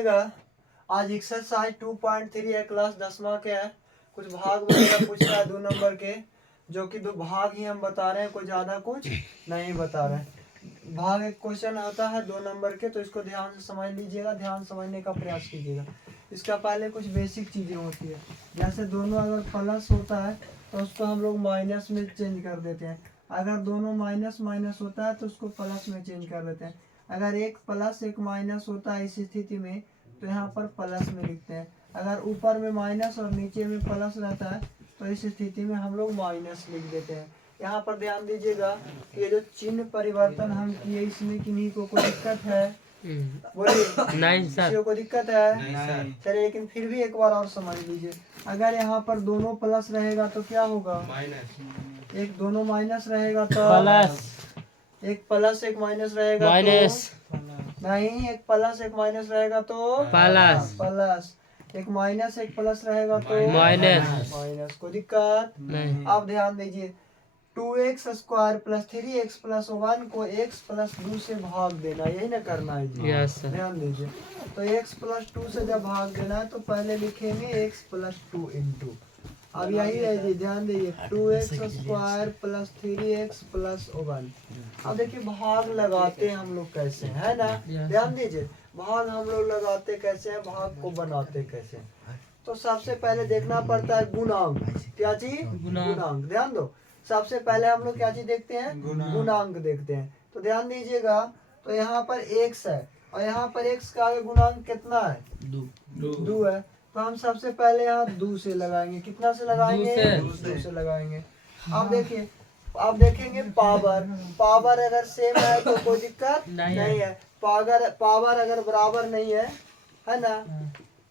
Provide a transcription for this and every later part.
आज एक्सरसाइज 2.3 है, क्लास 10वां के है। कुछ भाग वगैरह पूछ रहा है 2 नंबर के, जो कि 2 भाग ही हम बता रहे हैं, कोई ज़्यादा कुछ नहीं बता रहे हैं। भाग एक क्वेश्चन होता है 2 नंबर के, तो इसको ध्यान से समझ लीजिएगा, ध्यान समझने का प्रयास कीजिएगा। इसका पहले कुछ बेसिक चीज़ें होती है, जैसे दोनों अगर प्लस होता है तो उसको हम लोग माइनस में चेंज कर देते हैं। अगर दोनों माइनस माइनस होता है तो उसको प्लस में चेंज कर देते हैं। अगर एक प्लस एक माइनस होता है इस स्थिति में, तो यहाँ पर प्लस में लिखते हैं। अगर ऊपर में माइनस और नीचे में प्लस रहता है तो इस स्थिति में हम लोग माइनस लिख देते हैं। यहाँ पर ध्यान दीजिएगा कि ये जो चिन्ह परिवर्तन हम किए, इसमें किन्हीं को कोई दिक्कत है? बोलिए। नहीं सर। किसी को दिक्कत है? चलिए, लेकिन फिर भी एक बार और समझ लीजिए। अगर यहाँ पर दोनों प्लस रहेगा तो क्या होगा? माइनस। एक दोनों माइनस रहेगा तो प्लस। एक प्लस एक माइनस रहेगा माइनस। तो नहीं, एक प्लस एक माइनस रहेगा तो प्लस। प्लस। एक माइनस एक प्लस रहेगा तो माइनस। माइनस। कोई दिक्कत नहीं। आप ध्यान दीजिए, 2x square plus 3x plus 1 को x प्लस 2 से भाग देना, यही ना करना है जी? Yes sir. ध्यान दीजिए, तो x प्लस 2 से जब भाग देना है तो पहले लिखेंगे x प्लस 2 इंटू, अब यही है जी, ध्यान दीजिए, 2x square plus 3x plus 1। अब देखिए भाग लगाते हैं हम लोग कैसे, है ना? ध्यान दीजिए, भाग हम लोग लगाते कैसे हैं, भाग को बनाते कैसे हैं। तो सबसे पहले देखना पड़ता है गुणांक। क्या चीज? गुणांक। ध्यान दो, सबसे पहले हम लोग क्या चीज देखते हैं? गुणांक देखते हैं। तो ध्यान दीजिएगा, तो यहाँ पर x है और यहाँ पर x का आगे गुणांक कितना है? 2 है। तो हम सबसे पहले यहाँ 2 से लगाएंगे। कितना से लगाएंगे? 2 से लगाएंगे। अब देखिए, अब देखेंगे पावर। पावर अगर सेम है तो कोई दिक्कत नहीं है। पावर अगर बराबर नहीं है ना,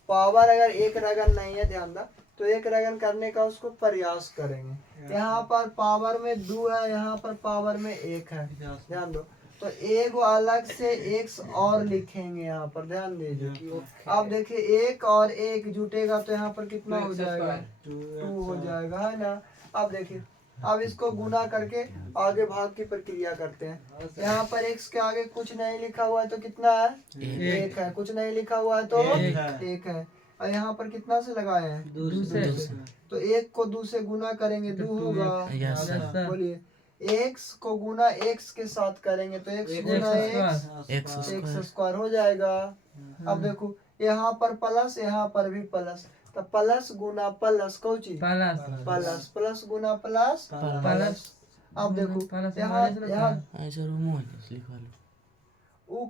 पावर अगर एक रगन नहीं है, ध्यान दो, तो एक रगन करने का उसको प्रयास करेंगे। यहाँ पर पावर में 2 है, यहाँ पर पावर में 1 है, ध्यान दो, तो एक अलग से x और लिखेंगे यहाँ पर, ध्यान दीजिए। अब देखिए 1 और 1 जुटेगा तो यहाँ पर कितना हो जाएगा? 2 हो जाएगा, है ना? अब देखिए, अब इसको गुना करके आगे भाग की प्रक्रिया करते हैं। यहाँ पर x के आगे कुछ नहीं लिखा हुआ है तो कितना है? 1 है। कुछ नहीं लिखा हुआ है तो 1 है। और यहाँ पर कितना से लगाए हैं? 2 से। तो 1 को 2 से गुना करेंगे 2 होगा। बोलिए, x को गुना x के साथ करेंगे तो x गुना x स्क्वायर हो जाएगा। अब देखो, यहाँ पर प्लस, यहाँ पर भी प्लस, तो प्लस गुना प्लस कौची? प्लस। प्लस गुना प्लस प्लस। अब देखो यहाँ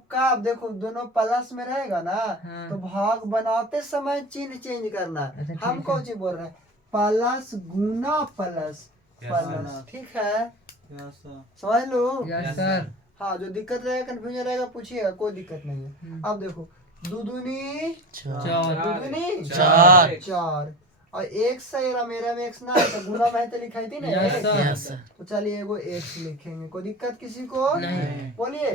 का, अब देखो दोनों प्लस में रहेगा ना, तो भाग बनाते समय चिन्ह चेंज करना है। हम कौन सी बोल रहे हैं? प्लस गुना प्लस प्लस, ठीक है? समझ लो। हाँ, जो दिक्कत रहेगा, कंफ्यूजन रहेगा, पूछिएगा, कोई दिक्कत नहीं है। अब देखो, दो दूनी चार और एक से मेरा में x ना है तो गुना में तो लिखाई थी ना, तो चलिए एगो x लिखेंगे। कोई दिक्कत किसी को? बोलिए।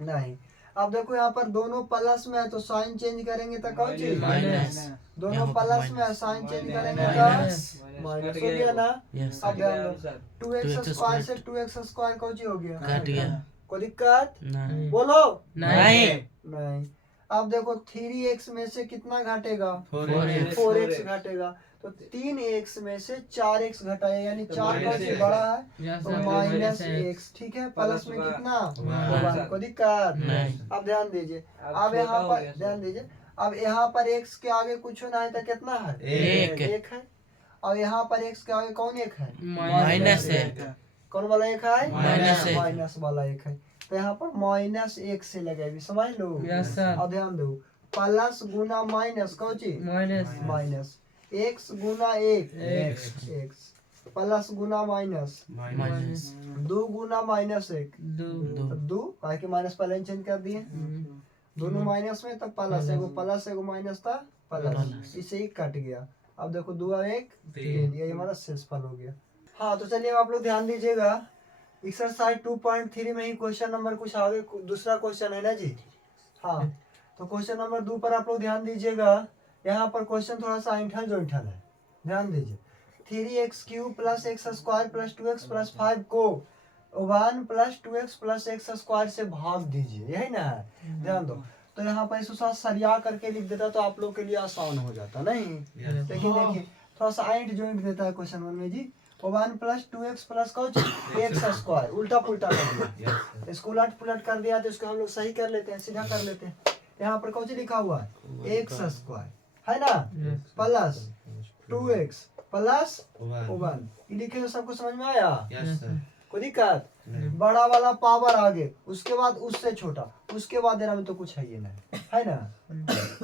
नहीं। अब देखो, यहाँ पर दोनों प्लस में है तो साइन चेंज करेंगे तो कौन चीज? माइनस। दोनों प्लस में है, साइन चेंज करेंगे तो माइनस हो गया ना? अब ध्यान दो, 2x स्क्वायर से 2x स्क्वायर कौन चीज हो गया? कोई दिक्कत? बोलो। नहीं। अब देखो, 3x में से कितना घटेगा? 4x घटेगा। तो 3x में से 4x घटाएगा, यानी 4 कौन से बड़ा है तो माइनस x, ठीक है? प्लस में कितना? 1। कोई दिक्कत? अब ध्यान दीजिए, अब यहाँ पर ध्यान दीजिए, अब यहाँ पर x के आगे कुछ ना है तो कितना है? 1 है। और यहाँ पर x के आगे कौन 1 है? माइनस 1। कौन वाला 1 है? माइनस वाला 1 है। तो यहाँ पर माइनस 1 से लगेगी, समझ लो। अब ध्यान दो, प्लस गुना माइनस कौन चीज? माइनस। x गुना 1 x प्लस गुना माइनस 2 गुना माइनस 1 2, काहे कि माइनस पहले चेंज कर दिए, दोनों माइनस में तब प्लस, एगो प्लस एगो माइनस था प्लस, इससे ही कट गया। अब देखो 2 और 1 3, ये हमारा शेषफल हो गया। हाँ, तो चलिए आप लोग ध्यान दीजिएगा, एक्सरसाइज 2.3 में ही क्वेश्चन नंबर कुछ आगे दूसरा क्वेश्चन है ना जी। हाँ, तो क्वेश्चन नंबर 2 पर आप लोग ध्यान दीजिएगा। यहाँ पर क्वेश्चन थोड़ा सा ऐंठल जोइठल है, ध्यान दीजिए। 3x³ plus x square plus 2x plus 5 को 1 plus 2x plus x square से भाग दीजिए, यही ना है? ध्यान दो, तो यहाँ पर इसको साथ सरिया करके लिख देता तो आप लोग के लिए आसान हो जाता नहीं। लेकिन देखिए थोड़ा सा आइंट ज्वाइंट देता है क्वेश्चन 1 में जी। 1 plus 2x plus X square उल्टा पुल्टा कर दिया, इसको उलट पुलट कर दिया तो इसको हम लोग सही कर लेते हैं, सीधा कर लेते हैं। यहाँ पर कौन लिखा हुआ है एक्स स्क्वायर है ना, प्लस 2x प्लस 1 ये लिखे तो सबको समझ में आया, कोई दिक्कत? बड़ा वाला पावर आगे, उसके बाद उससे छोटा, उसके बाद देना में तो कुछ है ये नहीं है ना।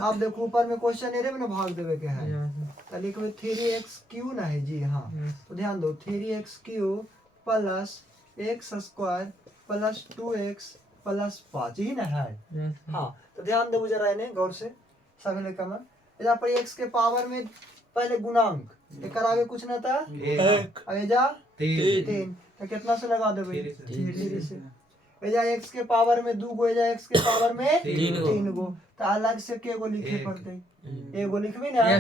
आप देखो ऊपर में क्वेश्चन एरे में ना भाग देवे के है तो लिखो 3x क्यू ना है जी। हाँ तो ध्यान दो 3x Q plus X square plus 2x plus 5 ही ना है। हाँ तो ध्यान दो जरा इन्हें गौर से सभी लेकर में यहाँ पर x के पावर में पहले गुणांक एक आगे कुछ ना था आगे जा 3 तो कितना से लगा दो भाई 3 से। एजा x के पावर में 2 गो, एजा x के पावर में 3 गो तो अलग से के गो लिखे पड़ते, एगो लिखबी ना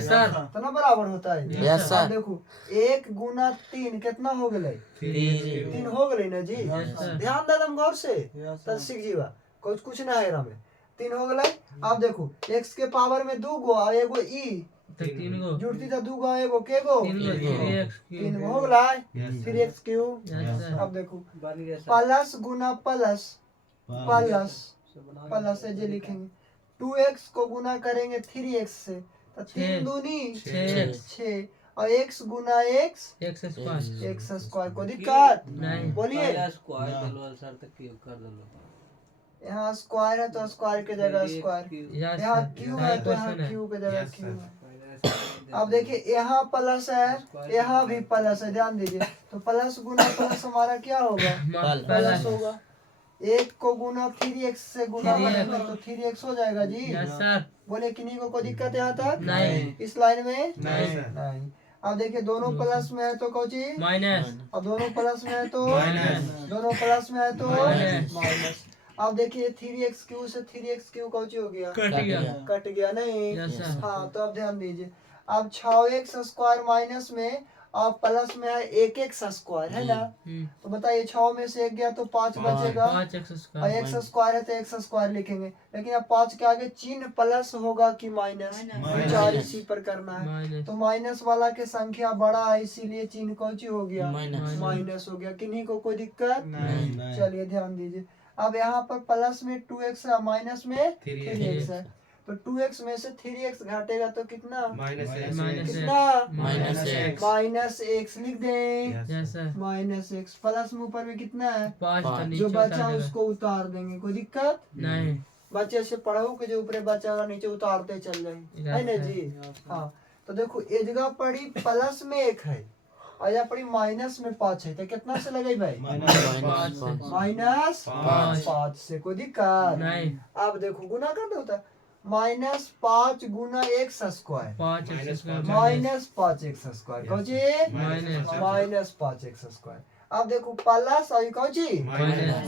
तो ना बराबर होता है। अब देखो 1 गुना 3 कितना हो गए 3 हो गए ना जी। ध्यान दे दम गौर से तब सीख जीवा कुछ ना है में 3 हो गए। अब देखो x के पावर में 2 गो और एगो ई जुड़ती था 2 गो एगो के गो 3 गो हो गए 3x क्यू। अब देखो प्लस गुना प्लस प्लस प्लस जे लिखेंगे 2x को गुना करेंगे 3x से तो 3 दूनी 6 और x गुना एक्स स्क्वायर को दिक्कत बोलिए। यहाँ स्क्वायर है तो स्क्वायर के जगह स्क्वायर, यहाँ क्यू है तो यहाँ क्यू के जगह क्यू है। अब देखिए यहाँ प्लस है यहाँ भी प्लस है, ध्यान दीजिए तो प्लस गुना प्लस हमारा क्या होगा प्लस होगा। 1 को गुना 3x से गुना करेंगे तो 3x हो जाएगा जी। बोले किन्हीं को कोई दिक्कत यहाँ तक इस लाइन में नहीं। अब देखिए दोनों प्लस में है तो कौची माइनस, और दोनों प्लस में है तो दोनों प्लस में है तो माइनस। अब देखिए 3x क्यू से 3x क्यू कौची हो गया कट गया नहीं। हाँ तो अब ध्यान दीजिए अब 6x स्क्वायर माइनस में और प्लस में है 1x स्क्वायर है ना, तो बताइए 6 में से 1 गया तो 5 बचेगा और x स्क्वायर है तो x स्क्वायर लिखेंगे। लेकिन अब 5 के आगे चिन्ह प्लस होगा कि माइनस, विचार इसी पर करना है। तो माइनस वाला के संख्या बड़ा है इसीलिए चिन्ह कौची हो गया माइनस हो गया। किन्हीं को कोई दिक्कत चलिए ध्यान दीजिए। अब यहाँ पर प्लस में 2x है माइनस में 3x है तो 2x में से 3x घटेगा तो कितना कितना माइनस x लिख दें माइनस x। प्लस में ऊपर में कितना है जो बचा उसको उतार देंगे, कोई दिक्कत नहीं। बच्चे से पढ़ो कि जो ऊपर बचा होगा नीचे उतारते चल जाएंगे है ना जी। हाँ तो देखो ए जगह पड़ी प्लस में 1 है और यहाँ पड़ी माइनस में 5 है तो कितना से लगे भाई माइनस 5 से, कोई दिक्कत नहीं। अब देखो गुना कर होता माइनस 5 गुना x square minus 5x square कौची माइनस 5x स्क्वायर। अब देखो प्लस और कौची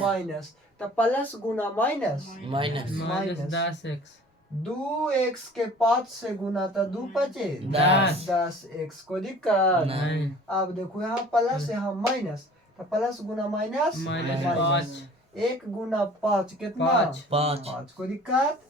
माइनस तो प्लस गुना माइनस माइनस 2x के 5 से गुना तो 2 5 10x, कोई दिक्कत। अब देखो यहाँ प्लस यहाँ माइनस तो प्लस गुना माइनस माइनस 1 गुना 5 कितना 5, कोई दिक्कत।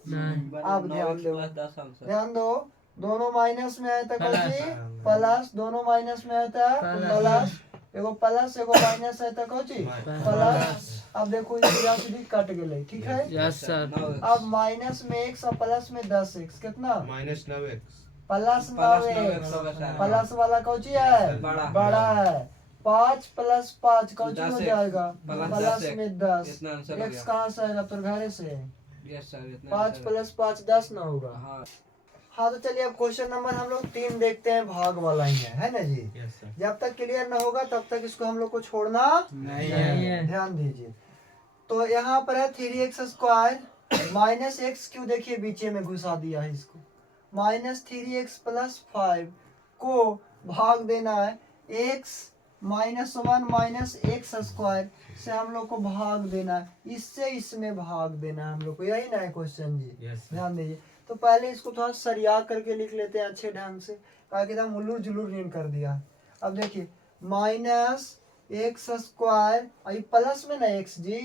अब ध्यान दो दोनों माइनस में है तो कौची प्लस, दोनों माइनस में है तो प्लस, एगो प्लस एगो माइनस है तो कौची प्लस। अब देखो यहाँ सीधी कट गई ठीक है। Yes sir. अब माइनस में x और प्लस में 10x कितना minus 9x plus 9x plus वाला कौची है बड़ा है 5 प्लस 5 कौची हो जाएगा प्लस में 10 x कहाँ से आएगा तो घरे से 5 प्लस 5 10 ना होगा। हाँ तो चलिए अब क्वेश्चन नंबर हम लोग 3 देखते हैं, भाग वाला ही है ना जी। जब तक क्लियर ना होगा तब तक इसको हम लोग को छोड़ना नहीं है, ध्यान दीजिए। तो यहाँ पर है 3x square minus x Q, देखिए बीचे में घुसा दिया है इसको, माइनस 3x प्लस 5 को भाग देना है x minus 1 minus x square से हम लोग को भाग देना है, इससे इसमें भाग देना है हम लोग को, यही ना है क्वेश्चन जी। ध्यान दीजिए तो पहले इसको थोड़ा सरिया करके लिख लेते हैं अच्छे ढंग से, ताकि एकदम उल्लू जुलूर नहीं कर दिया। अब देखिए माइनस एक्स स्क्वायर और प्लस में ना एक्स जी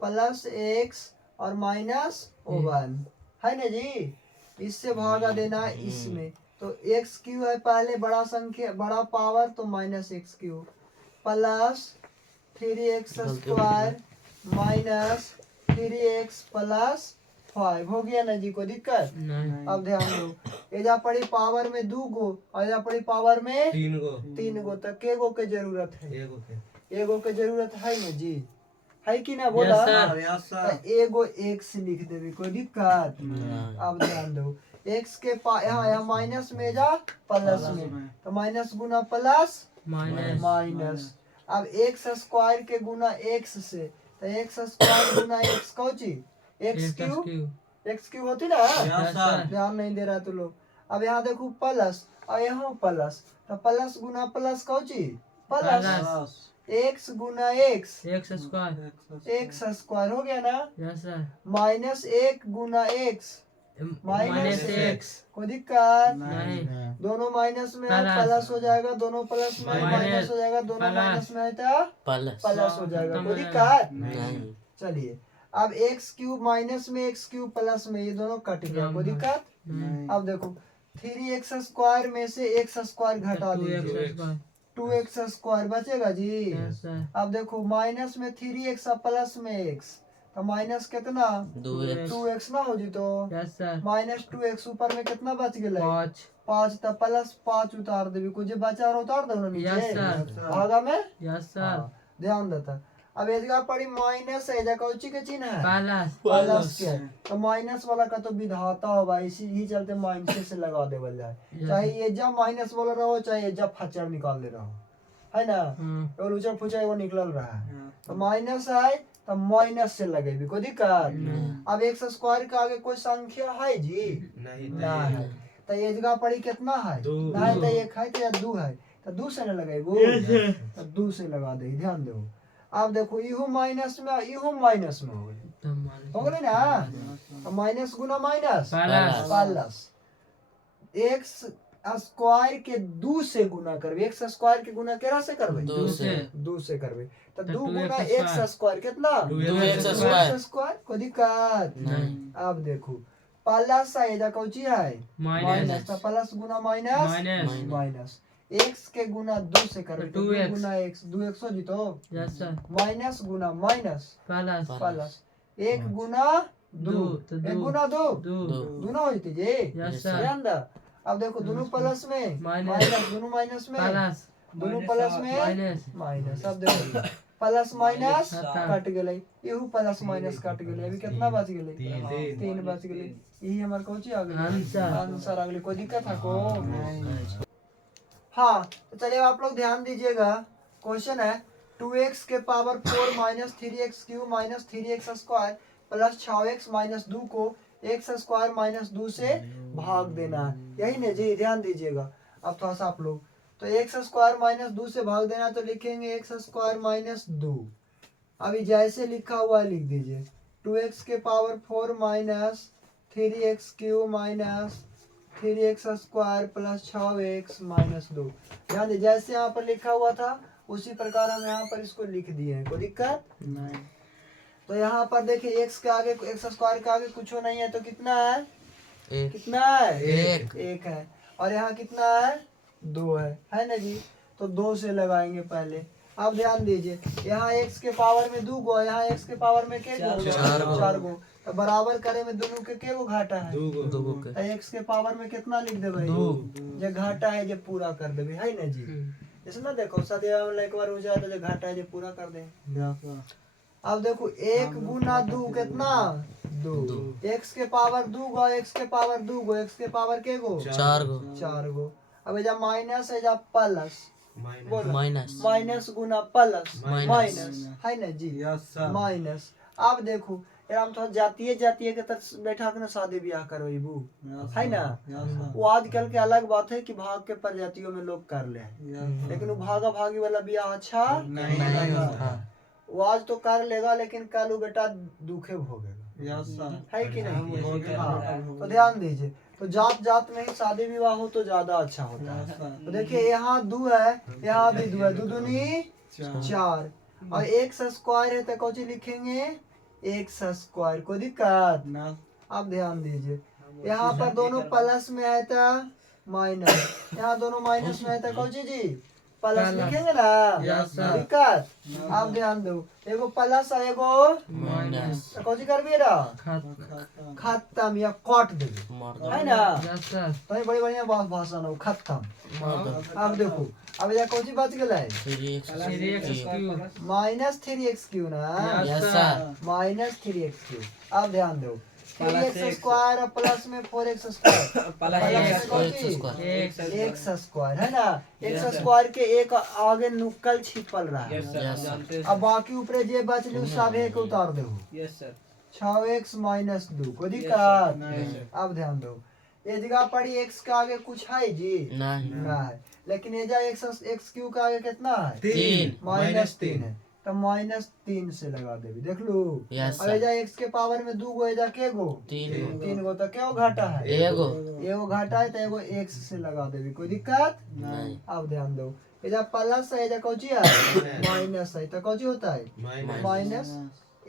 प्लस एक्स और माइनस 1 है ना जी। इससे भागा देना है इसमें, तो एक्स क्यू है पहले बड़ा संख्या बड़ा पावर तो minus x Q plus 3x square minus 3x plus 5 हो गया ना जी, कोई दिक्कत। नहीं। अब ध्यान दो, एजा पड़ी पावर में 2 गो और एजा पड़ी पावर में 3 गो, तो के गो के जरूरत है, एगो के जरूरत है ना जी, है कि ना बोला। Yes, sir. तो एगो एक्स लिख देवी, कोई दिक्कत। अब ध्यान दो, एक्स के यहाँ माइनस में जा प्लस में, तो माइनस गुना प्लस माइनस माइनस। अब एक्स स्क्वायर के गुना एक्स से, तो एक्स स्क्वायर गुना एक्स कौची एक्स क्यू, एक्स क्यू होती ना। ध्यान नहीं दे रहा तू लोग। अब यहाँ देखो प्लस और यहाँ प्लस, तो प्लस गुना प्लस कौची प्लस, एक्स गुना X X square X square हो गया ना, यस सर माइनस एक गुना एक्स माइनस एक्स कोई दिक्कत। नहीं दोनों माइनस में है, प्लस। प्लस हो जाएगा, दोनों प्लस में माइनस। माइनस हो जाएगा, दोनों प्लस। माइनस में है तो प्लस प्लस हो जाएगा, खत्म कोई हो दिक्कत। नहीं चलिए, अब एक्स क्यूब माइनस में एक्स क्यूब प्लस में, ये दोनों कट गया, कोई दिक्कत। नहीं अब देखो 3x स्क्वायर में से एक्स स्क्वायर घटा दीजिए, 2x स्क्वायर बचेगा जी। यस सर अब देखो माइनस में 3x प्लस में x, तो माइनस कितना 2x 2x ना हो जी, तो यस सर माइनस 2x ऊपर में कितना बच गया 5 5, तो प्लस 5 उतार देवी, कुछ बचा रहा उतार दो ना यस नीचे सर भागा में। यस सर हाँ, ध्यान देता। अब एजगा पड़ी माइनस है, एजगा कौची के चिन्ह है प्लस प्लस के, तो माइनस वाला का तो विधाता हो भाई, इसी ही चलते माइनस से लगा देवल जाए, चाहे ये जब माइनस वाला रहो चाहे ये जब फचर निकाल ले रहो, है ना। और उचर फुचर वो निकल रहा है, तो माइनस है तो माइनस से लगेगी, कोई दिक्कत। अब एक्स स्क्वायर के आगे कोई संख्या है जी ना है, तो ये जगह पड़ी कितना है ना है, तो एक है तो या दो है, तो दो से न लगेगो, तो दो से लगा दे, ध्यान दो। अब देखो इहो माइनस में इहो माइनस में हो गए ना, माइनस गुना minus plus plus X square के 2 से गुना करबे, एक्स स्क्वायर के गुना केरा से करबे 2 से 2 से करबे, तो तो 2 2x गुना स्क्वायर। एक्स स्क्वायर कितना 2x 2x स्क्वायर स्क्वायर, कोई दिक्कत। नहीं अब देखो प्लस है, इधर कौची है माइनस तो प्लस गुना माइनस माइनस माइनस, एक्स के गुना 2 से करबे, तो तो 2 2x गुना एक्स 2x हो जी, तो यस सर माइनस गुना माइनस प्लस प्लस, एक गुना 2 दो, तो एक दो। गुना 2 2 दोनों होती जी। यस सर ध्यान दो। अब देखो दोनों प्लस में माइनस। माइनस, दोनों माइनस में प्लस दोनों प्लस में माइनस माइनस। अब देखो प्लस माइनस खत्म। कट गए, इहू प्लस माइनस कट गए, अभी कितना बच गए 3 बच गए, यही हमारे कौची आ गई आंसर। आंसर आ गई, कोई दिक्कत है को। हाँ, तो चलिए आप लोग ध्यान दीजिएगा, क्वेश्चन है 2x के power 4 minus 3x cube minus 3x square plus 6x minus 2 को x स्क्वायर माइनस 2 से भाग देना है, यही ना जी, ध्यान दीजिएगा। अब थोड़ा सा आप लोग, तो एक्स स्क्वायर माइनस 2 से भाग देना, तो लिखेंगे एक्स स्क्वायर माइनस 2, अभी जैसे लिखा हुआ है लिख दीजिए, 2x के power 4 minus 3x cube minus 3x square plus 6x minus 2, ध्यान दीजिए जैसे यहाँ पर लिखा हुआ था उसी प्रकार हम यहाँ पर इसको लिख दिए हैं, कोई दिक्कत नहीं तो यहाँ पर देखिए x के आगे एक्स स्क्वायर के आगे कुछ नहीं है, तो कितना है एक कितना है एक। एक है, और यहाँ कितना है 2 है ना जी, तो 2 से लगाएंगे पहले। अब ध्यान दीजिए यहाँ x के पावर में 2 गो, यहाँ x के पावर में के गो चार गो। 4 गो, तो बराबर करे में दोनों के गो घाटा है, 2 के तो x के पावर में कितना लिख देवे जो घाटा है जो पूरा कर देवे, है ना जी। जैसे ना देखो सदैव वाला एक बार हो जाए तो जो घाटा है जो पूरा कर दे। अब देखो 1 गुना 2 कितना 2, x के पावर 2 गो, x के पावर 2 गो, x के पावर के गो 4 गो 4 गो। अब जब माइनस है जब प्लस, बोलो माइनस माइनस गुना प्लस माइनस। माइनस, है ना जी माइनस। अब देखो यार हम तो जातीय के तरह बैठा के ना शादी ब्याह करवेबू, है ना। वो आजकल के अलग बात है कि भाग के प्रजातियों में लोग कर ले, लेकिन वो भागा भागी वाला ब्याह अच्छा नहीं लगता। वो आज तो कर लेगा लेकिन कल वो बेटा दुखे भोगेगा, है कि नहीं। हाँ, तो ध्यान दीजिए, तो जात जात में ही शादी विवाह हो तो ज्यादा अच्छा होता है। तो देखिए यहाँ 2 है, यहाँ भी 2 है, 2 दूनी 4, और x स्क्वायर है तो कौची लिखेंगे x स्क्वायर, कोई दिक्कत अब ध्यान दीजिए, यहाँ पर दोनों प्लस में आया था माइनस, यहाँ दोनों माइनस में आया था। कौन जी प्लस लिखेंगे ना, Yes, sir. दिक्कत। अब ध्यान दो, एगो प्लस और एगो माइनस तो कौन कर भी रहा खत्म। खत्म या कट देंगे, मर्द है ना। Yes sir. तो बड़ी बढ़िया भाषा हो खत्म। मर्द अब देखो, अब यहाँ कौन बच गया 3x 3x cube. Minus 3x³ ना, यस सर माइनस 3x³। अब ध्यान दो, 3x² और प्लस में 4x², एक्स स्क्वायर है ना, एक्स स्क्वायर के एक आगे नुक्कल छिपल रहा है। यस अब बाकी ऊपर जे बचल सब एक उतार दो, यस सर 6x - 2 को दिक्कत। अब ध्यान दो, ये जगह पर x का आगे कुछ है जी नहीं ना है, लेकिन ये जा x³ का आगे कितना है 3 -3 है, तो -3 से लगा देवी। देख लो, यस अब एजा x के पावर में 2 गो, एजा के गो 3 गो, तो क्या घाटा है एगो घाटा है, तो एगो x से लगा देवी, कोई दिक्कत। नहीं अब ध्यान दो, एजा प्लस है, एजा कौची है माइनस है, तो कौची होता है माइनस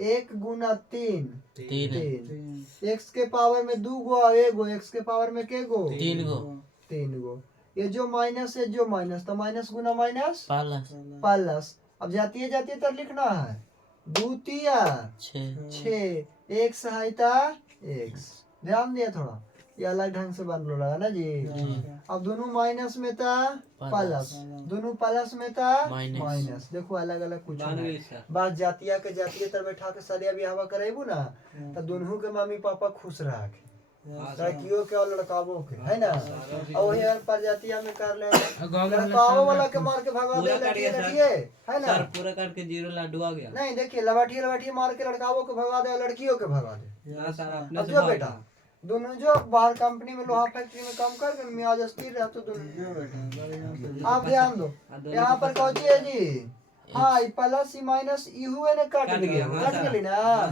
1 × 3 3 x के पावर में 2 गो और एगो, x के पावर में के गो 3 गो 3 गो। ये जो माइनस है जो माइनस, तो माइनस गुना माइनस प्लस प्लस। अब जाती है तर लिखना है 2 × 3 6 6, एक सहायता x। ध्यान दिया थोड़ा, ये अलग ढंग से बन लगा ना जी। अब दोनों माइनस में था प्लस, दोनों प्लस में था माइनस। माइनस। देखो अलग अलग कुछ बन है। गई सर बात जातिया के जातिये तर बैठा के सरिया भी हवा करेबू ना, तो दोनों के मम्मी पापा खुश रहा के, लड़कियों के और लड़कावो के, है ना। और वही पर जातिया में कर ले, लड़कावो वाला के मार के भगा दे, पूरा कर दिया सर। लड़किए है ना। सर पूरा काट के 0 लड्डू आ गया नहीं देखिए, लवाठी मार के लड़कावो के भगा दे, लड़कियों के भगा दे। हाँ सर अपने अब से जो भाग बेटा गया। दोनों जो बाहर कंपनी में लोहा फैक्ट्री में काम कर मियाज स्थिर रह, तो दोनों आप ध्यान दो। यहाँ पर कौन है जी, हाँ प्लस माइनस ई हुए ने कट कट गया, गया, हाँ कट सर। गई ना। हाँ,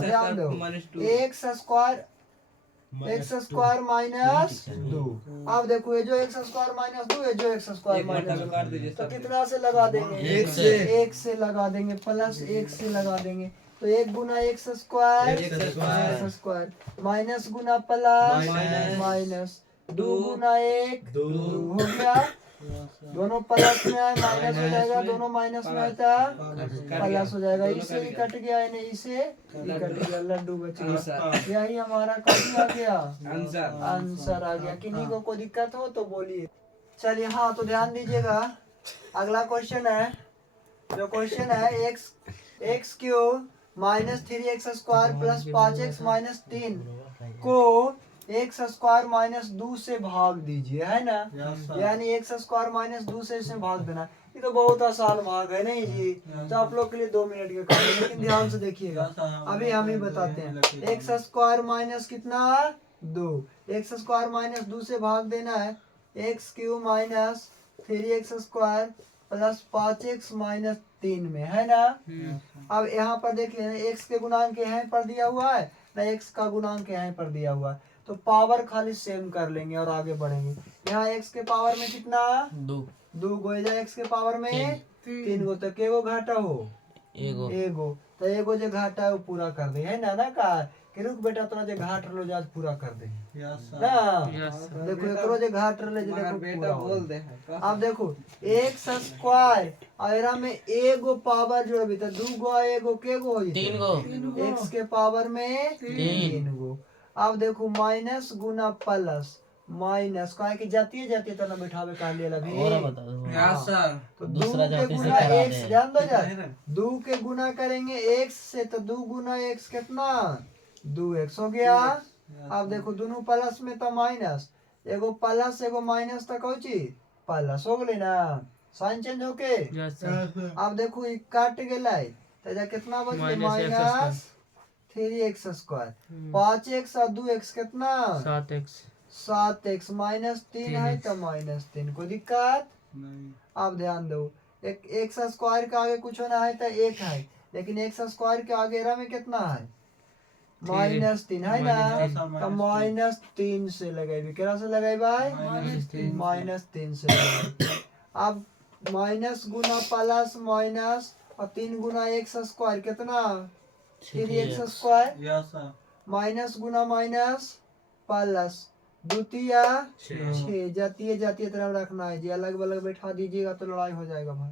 ध्यान दो, -2 एक्स स्क्वायर -2। अब देखो, ये जो x² - 2 है, जो x² एक घंटा में काट -2, दीजिए तो सर। कितना से लगा देंगे एक से। एक से लगा देंगे, प्लस 1 से लगा देंगे, तो 1 × x² माइनस गुना प्लस माइनस 2 × 1 2 हो गया। दोनों प्लस में आए माइनस हो जाएगा, दोनों माइनस में आता प्लस हो जाएगा। इसे ही कट गया, इन्हें इसे ही कट गया, लड्डू बच गया। यही हमारा कभी आ गया आंसर आ गया। किन्हीं को कोई दिक्कत हो तो बोलिए। चलिए हाँ, तो ध्यान दीजिएगा, अगला क्वेश्चन है। जो क्वेश्चन है x³ - 3x² + 5x - 3 को x² - 2 से भाग दीजिए, है ना। यानी x² - 2 से इसे भाग देना। ये तो बहुत आसान भाग है नहीं जी, तो आप लोग के लिए 2 मिनट के काम है, लेकिन ध्यान से देखिएगा। अभी हम ही बताते हैं, x² कितना 2, x² - 2 से भाग देना है, x³ - 3x² + 5x - 3 में, है ना। अब यहाँ पर देख लेना, x के गुणांक यहाँ पर दिया हुआ है ना, x का गुणांक यहाँ पर दिया हुआ है, तो पावर खाली सेम कर लेंगे और आगे बढ़ेंगे। यहाँ x के पावर में कितना 2 गो, x के पावर में 3 गो, तो केगो घाटा हो एगो, तो एगो जो घाटा है वो पूरा कर दे, है ना का कि रुक बेटा तोरा जो घाट रहो आज पूरा कर दे ना। देखो एकरो जो घाट रहे जो देखो पूरा बोल दे। अब देखो x² आयरा में एगो पावर जोड़बी तो 2 गो एगो के गो हो 3 गो x के पावर में 3 गो। अब देखो माइनस गुना प्लस माइनस काहे कि जाती है तना बैठावे का लिए लभी और बता दो सर। तो 2 दूसरा के जाति से गुना करा x दे। ध्यान दो यार, 2 के गुना करेंगे x से तो 2 गुना x कितना 2x हो गया। अब देखो दोनों प्लस में तो माइनस, एगो प्लस एगो माइनस तो कौची प्लस हो गई ना, साइन चेंज होके। अब देखो ये काट गेलै तो जा कितना बच गया माइनस 3x² 5x और 2x कितना 7x -3 है तो -3 को दिक्कत अब ध्यान दो, एक x² के आगे कुछ होना है तो 1 है, लेकिन x² के आगे एरा में कितना है -3 है ना, तो -3 से लगाई केरा से लगाई भाई -3 से लगाई। अब माइनस गुना प्लस माइनस और 3 गुना x² कितना 3x²। माइनस गुना माइनस प्लस द्वितीय 6 जातीय जातीय तरफ रखना है जी, अलग अलग बैठा दीजिएगा तो लड़ाई हो जाएगा भाई।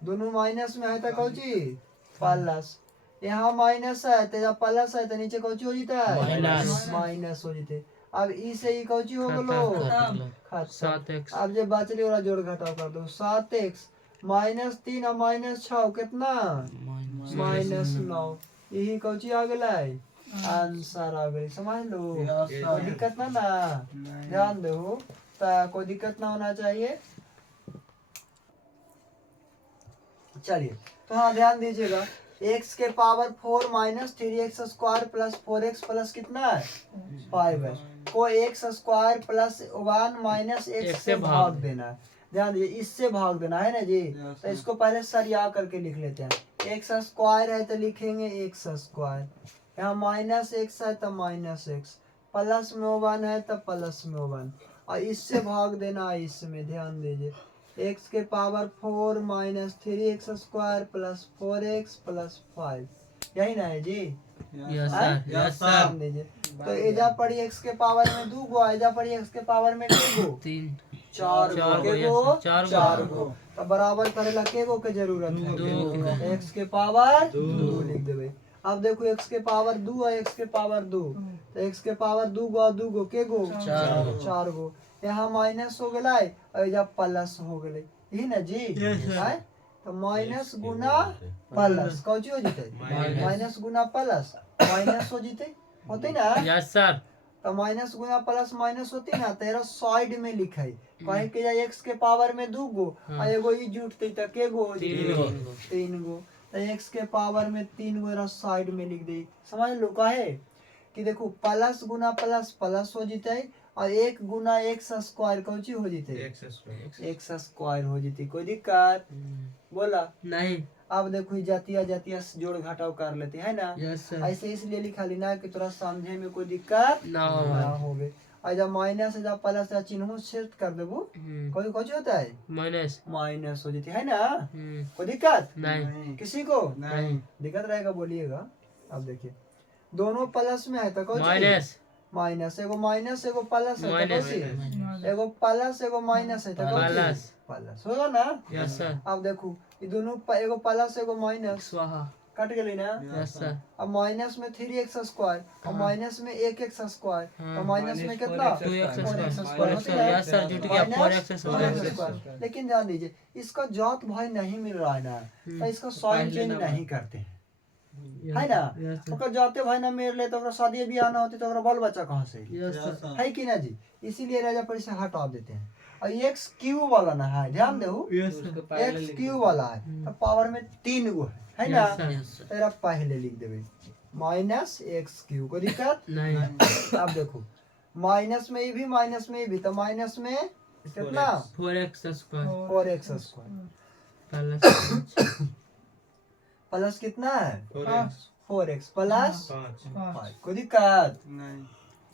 दोनों माइनस में है तो कौची प्लस, यहाँ माइनस है तो जब प्लस है तो नीचे कौची हो जीता है माइनस। माइनस हो जीते। अब ई से ई कौची हो गलो खत्म। 7x अब जब बचले वाला जोड़ घटाव कर दो 7x माइनस 3 और माइनस 6 कितना माइनस 9, यही कौची आ गया आंसर आ गई, समझ लो। कोई दिक्कत ना ना, ध्यान दो तो कोई दिक्कत ना होना चाहिए। चलिए तो हाँ ध्यान दीजिएगा, x के power 4 minus 3x square plus 4x plus कितना है 5 है, को x square plus 1 minus x से भाग देना है। ध्यान दीजिए इससे भाग देना है ना जी, तो इसको पहले सरिया करके लिख लेते हैं। x स्क्वायर है तो लिखेंगे x स्क्वायर, यहाँ माइनस x है तो माइनस x, प्लस में 1 है तो प्लस में 1, और इससे भाग देना है इसमें। ध्यान दीजिए x के power 4 minus 3x square plus 4x plus 5, यही ना है जी। यस सर यस सर ध्यान दीजिए तो एजा पड़ी x के पावर में 2 गो, एजा पड़ी x के पावर में के गो 3 4 चार गो, गो, के गो चार गो। 4 गो, तो बराबर करेला के गो के जरूरत है दो। x के पावर 2 लिख देबे। अब देखो x के पावर 2 है, x के पावर 2 तो x के पावर 2 गो के गो 4 गो, यहाँ माइनस हो गया और एजा प्लस हो गया, यही ना जी है। तो माइनस गुना प्लस कौची हो जीते माइनस गुना प्लस माइनस हो जीते होते ना, यस सर तो माइनस गुना प्लस माइनस होती ना, तेरा साइड में लिखा है कहे के जा x के पावर में 2 गो और एगो ई जुटते तो के गो हो जीते 3 गो, तो x के पावर में 3 गो साइड में लिख दे। समझ लो काहे कि देखो प्लस गुना प्लस प्लस हो जीते और 1 गुना x स्क्वायर कौची हो जीते x स्क्वायर हो जीती, कोई दिक्कत बोला नहीं। अब देखो ये जातिया जातिया जोड़ घटाव कर लेते हैं ना, यस सर ऐसे इसलिए लिखा लेना कि थोड़ा समझे में कोई दिक्कत ना हो ना होवे। और जब माइनस है जब प्लस या चिन्ह सेट कर देबो कोई कुछ होता है माइनस माइनस हो जाती है ना, कोई दिक्कत नहीं किसी को नहीं दिक्कत रहेगा बोलिएगा। अब देखिए दोनों प्लस में है तो कौन माइनस माइनस एगो प्लस है तो माइनस कौन एगो प्लस एगो माइनस है तो कौन प्लस प्लस होगा ना। यस सर अब देखो ये दोनों एगो प्लस एगो माइनस स्वाहा कट गई ना, यस सर अब माइनस में 3x स्क्वायर और माइनस में 1x स्क्वायर और माइनस में कितना 2x 4x स्क्वायर होती है यस सर जुट गया 4x 4x स्क्वायर स्क्वायर। लेकिन ध्यान दीजिए इसका जात भाई नहीं मिल रहा है ना, तो इसका साइन चेंज नहीं करते हैं है ना, ओकर जाते भाई ना मेरे ले तो ओकरा शादी भी आना होती तो ओकरा बाल बच्चा कहाँ से यस सर है कि ना जी, इसीलिए राजा पर से हटा देते हैं। और x क्यूब वाला ना है, ध्यान दो यस सर x क्यूब वाला है तो पावर में 3 गो है ना, यस सर तेरा पहले लिख देवे माइनस एक्स क्यू, कोई दिक्कत नहीं। अब देखो माइनस में भी माइनस में भी तो माइनस में कितना 4x square 4x square plus plus कितना है 4x प्लस 5, कोई दिक्कत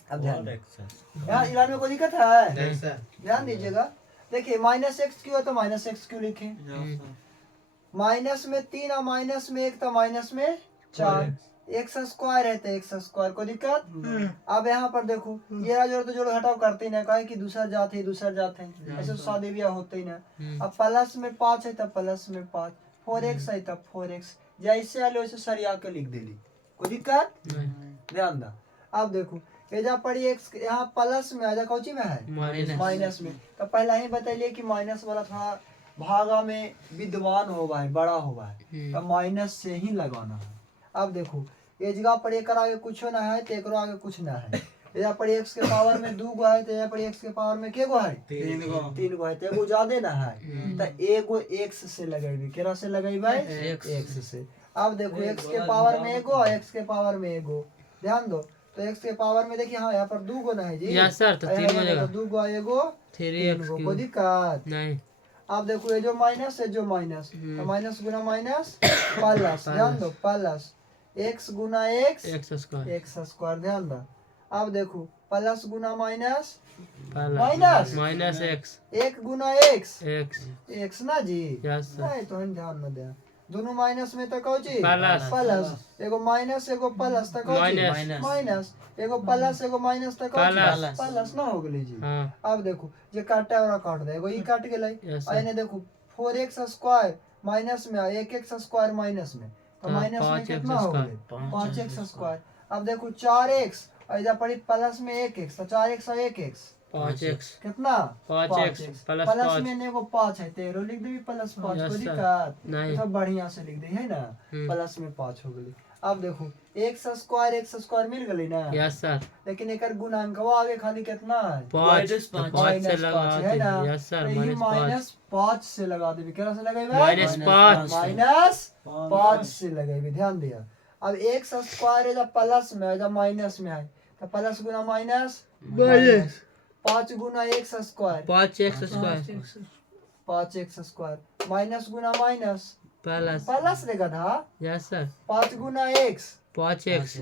अब ध्यान यहाँ इलाज में कोई दिक्कत है ध्यान दीजिएगा। देखिए माइनस एक्स क्यू है तो माइनस एक्स क्यू लिखे, माइनस में 3 और माइनस में 1 तो माइनस में 4, एक्स स्क्वायर है तो एक्स स्क्वायर, कोई दिक्कत। अब यहाँ पर देखो ये जोड़ तो जोड़ घटाव करते ही ना, कहे कि दूसरा जाते हैं ऐसे शादी ब्याह होते ही ना। अब प्लस में 5 है तो प्लस में 5, 4x है तो 4x, जैसे आले वैसे सरिया के लिख देली, कोई दिक्कत ध्यान दा। अब देखो एजा पर x यहाँ प्लस में आजा कौची में है माइनस में, तो पहला ही बताइए कि माइनस वाला थोड़ा भागा में विद्वान होगा है बड़ा होगा है तो माइनस से ही लगाना है। अब देखो ये जगह पर एक आगे कुछ ना है तो एक आगे कुछ ना है, यहाँ पर x के पावर में 2 गो है तो यहाँ पर x के पावर में के गो है 3 गो है तो एगो ज्यादा ना है तो एगो x से लगेगी, केरा से लगेगी x से। अब देखो x के पावर में एगो x के पावर में एगो, ध्यान दो तो x के पावर में देखिए हाँ यहाँ पर 2 गो ना है जी यस सर तो 3 हो जाएगा 2 गो एगो 3x कोई दिक्कत नहीं। अब देखो ये जो माइनस है जो माइनस तो माइनस गुना माइनस प्लस, ध्यान दो प्लस x गुना x स्क्वायर x स्क्वायर, ध्यान दो। अब देखो प्लस गुना माइनस माइनस माइनस x 1 गुना x x x ना जी यस सर नहीं तो हम ध्यान न दें। दोनों माइनस में तो कौची प्लस। प्लस एगो माइनस एगो प्लस तो कौची माइनस। माइनस एगो प्लस एगो माइनस तो कौची प्लस। प्लस ना हो गेली जी। हाँ अब देखो जे काटा वाला काट दे एगो ई काट गेलै Yes, आ sir. इने देखो 4x स्क्वायर माइनस में 1x स्क्वायर माइनस में तो हाँ, माइनस में 5x कितना हो स्क्वायर। गेलै 5x स्क्वायर। अब देखो 4x और इधर पड़ी प्लस में 1x तो 4x और 1x 5x कितना 5x प्लस प्लस 5 में एगो 5 है तेरो लिख देबी प्लस 5 Yes, कोई sir. दिक्कत नहीं। तो बढ़िया से लिख दे है ना प्लस में 5 हो गेली। अब देखो x स्क्वायर मिल गेली ना यस सर लेकिन एकर गुणांकवा आगे खाली कितना है 5 Minus पाँच। 5 से माइनस लगा 5 है ना यस सर तो ये माइनस 5 माइनस 5 से लगा देबी केरा से लगाइबे माइनस 5 माइनस 5 से लगाइबे ध्यान दिया। अब x स्क्वायर है जब प्लस में है जब माइनस में है तो प्लस गुना माइनस माइनस 5 गुना x square 5x square 5x square minus गुना माइनस प्लस प्लस रे गधा यस सर 5 गुना x 5x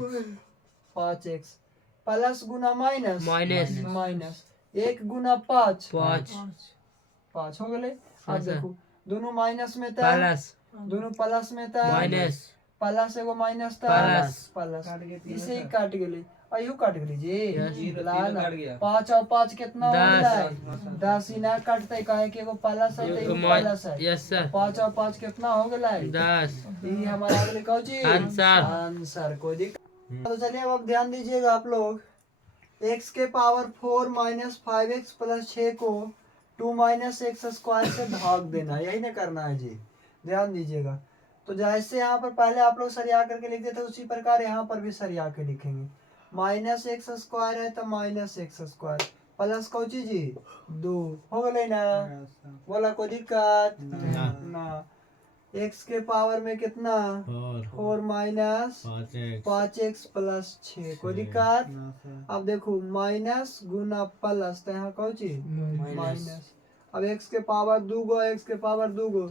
5x प्लस गुना माइनस माइनस माइनस 1 गुना 5 5 5 हो गेले। अब हाँ, सर। देखो दोनों माइनस में था प्लस दोनों प्लस में था माइनस प्लस एगो माइनस था प्लस। प्लस इसे ही काट गेली अयो काट गेली जी जीरो ला जीरो ना कट गया। 5 और 5 कितना हो 10 गेलै 10 ही ना काटते काहे कि एगो प्लस है तो एगो प्लस है यस सर 5 और 5 कितना हो गेलै 10 ये हमारा अगले कौची आंसर। आंसर कोई दिक्कत। तो चलिए अब ध्यान दीजिएगा आप लोग x के पावर 4 माइनस 5x प्लस 6 को 2 माइनस एक्स स्क्वायर से भाग देना यही ना करना है जी ध्यान दीजिएगा। तो जैसे यहाँ पर पहले आप लोग सरिया करके लिखते थे उसी प्रकार यहाँ पर भी सरिया के लिखेंगे माइनस एक्स स्क्वायर है तो माइनस एक्स स्क्वायर प्लस कौची जी 2 हो गए ना बोला कोई दिक्कत ना x के पावर में कितना 4 माइनस 5x प्लस 6 कोई दिक्कत। अब देखो माइनस गुना प्लस तो यहाँ कौची माइनस अब x के पावर 2 गो x के पावर 2 गो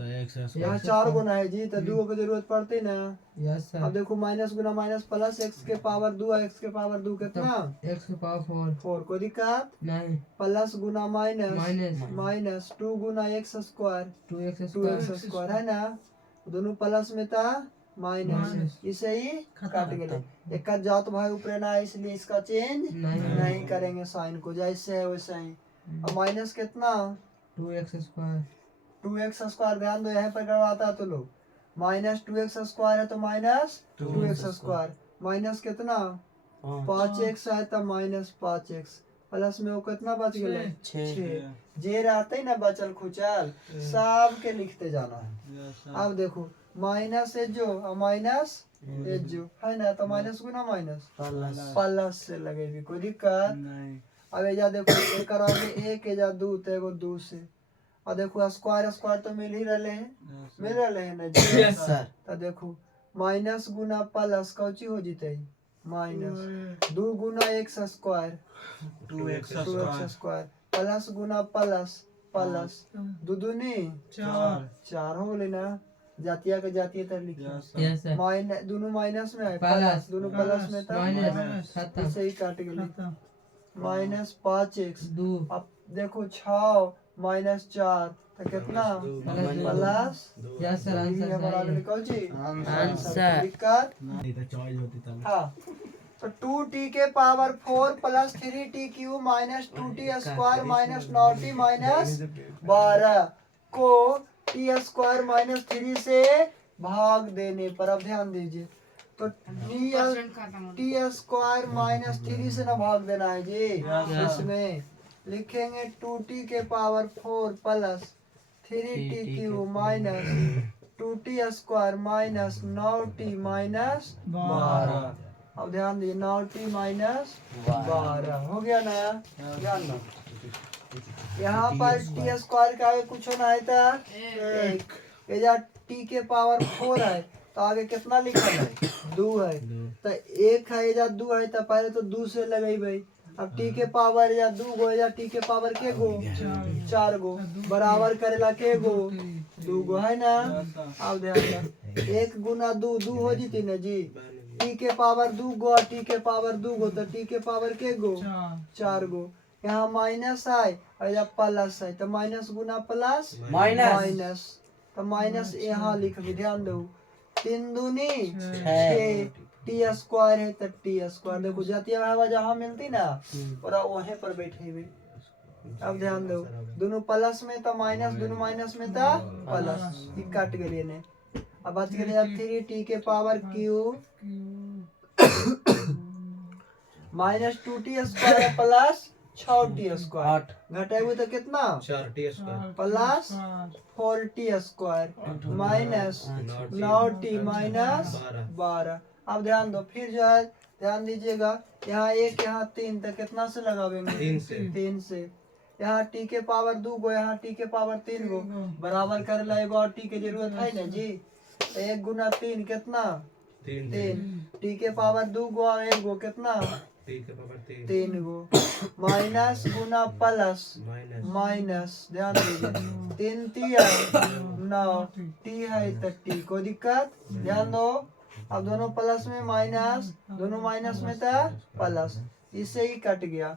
यहाँ 4 गुना है जी तो 2 की जरूरत पड़ती ना। यस सर अब देखो माइनस गुना माइनस प्लस x के पावर 2 x के पावर 2 कितना x के पावर 4 कोई दिक्कत नहीं प्लस गुना माइनस माइनस माइनस 2 गुना x square 2x 2x square है ना दोनों प्लस में था माइनस इसे ही काट गए एक का जात भाई ऊपर ना है इसलिए इसका चेंज नहीं करेंगे साइन को जैसे है वैसे ही। अब माइनस कितना 2x स्क्वायर 2x स्क्वायर ध्यान दो यहाँ पर करवाता है तो लोग माइनस 2x स्क्वायर है तो माइनस 2x स्क्वायर माइनस कितना 5x है तो माइनस 5x प्लस में वो कितना बच गया 6 जे रहते ही ना बचल खुचल सब के लिखते जाना है। अब देखो माइनस एजो और माइनस एजो है ना तो माइनस गुना माइनस प्लस से लगेगी कोई दिक्कत। अब एजा देखो एक आगे एक एजा 2 तो एगो 2 से और देखो स्क्वायर स्क्वायर तो मिल ही रहे हैं मिल रहे हैं ना जी सर तो देखो माइनस गुना प्लस कौची हो जीते माइनस 2 गुना x square 2x 2x square plus गुना प्लस प्लस दो दूनी 4 हो गए ना जातिया के जातीय तर लिखिए यस सर माइनस दोनों माइनस में है प्लस दोनों प्लस में था माइनस खत्म इसे ही काट गए माइनस 5x 2 अब देखो 6 माइनस 4 तो कितना प्लस यस सर ये आंसर हमारा सही है कौची आंसर दिक्कत हाँ तो 2t के power 4 plus 3t cube minus 2t square minus 9t minus 12 को t स्क्वायर माइनस 3 से भाग देने पर अब ध्यान दीजिए तो टी स्क्वायर माइनस 3 से ना भाग देना है जी इसमें लिखेंगे 2t के power 4 plus 3t cube minus 2t square minus 9t minus 12 अब ध्यान दीजिए 9t माइनस 12 हो गया ना ध्यान दो यहाँ पर टी स्क्वायर का आगे कुछ ना है था एक या टी के पावर 4 है तो आगे कितना लिखा है 2 है तो एक है या 2 है तो पहले तो 2 से लगाई भाई अब टी के पावर या 2 गो या टी के पावर के गो 4 गो बराबर करेला के गो 2 गो है ना। अब ध्यान दो 1 गुना 2 2 हो जीती ना जी टी के पावर 2 गो टी के पावर 2 गो तो टी के पावर के गो 4 गो यहाँ माइनस है और या प्लस है तो माइनस गुना प्लस माइनस तो माइनस यहाँ लिख भी ध्यान दो 3 दूनी 6 टी स्क्वायर है तो टी स्क्वायर देखो जाती हवा जहाँ मिलती ना और वहीं पर बैठे हुए। अब ध्यान दो दोनों प्लस में तो माइनस दोनों माइनस में तो प्लस ये कट गए ने। अब बच गए 3t के power Q minus 2t square plus 6t square घटाए तो कितना 4t square plus 4t square minus 9t minus 12। अब ध्यान दो फिर जो है ध्यान दीजिएगा यहाँ 1 यहाँ 3 तो कितना से लगावेंगे 3 से यहाँ t के पावर 2 गो यहाँ t के पावर 3 गो बराबर कर ला एगो और t के जरूरत है ना जी। तो 1 गुना 3 कितना 3 t के पावर 2 गो और 1 गो कितना 3 गो माइनस गुना प्लस माइनस ध्यान दीजिए 3 तिया 9 t है तो t को दिक्कत ध्यान दो। अब दोनों प्लस में माइनस दोनों माइनस में था प्लस इससे ही कट गया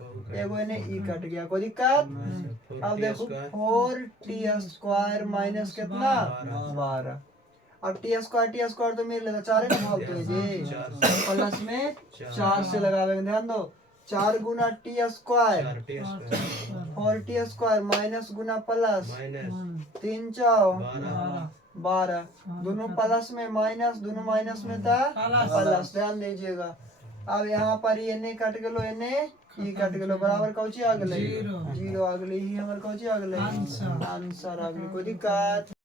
एगो ने ई कट गया कोई दिक्कत। अब देखो 4t स्क्वायर माइनस कितना 12। अब टी स्क्वायर तो मिल लेता 4 ना भाग तो जी प्लस में 4 से लगावेंगे ध्यान दो 4 गुना t square 4t square minus गुना प्लस 3 4 12 दोनों प्लस में माइनस दोनों माइनस में था प्लस ध्यान दीजिएगा। अब यहाँ पर ये ने कट गलो एने ई कट गलो बराबर कौची आ गले 0 आ गले ही हमर कौची आ गले आंसर आ गले कोई दिक्कत।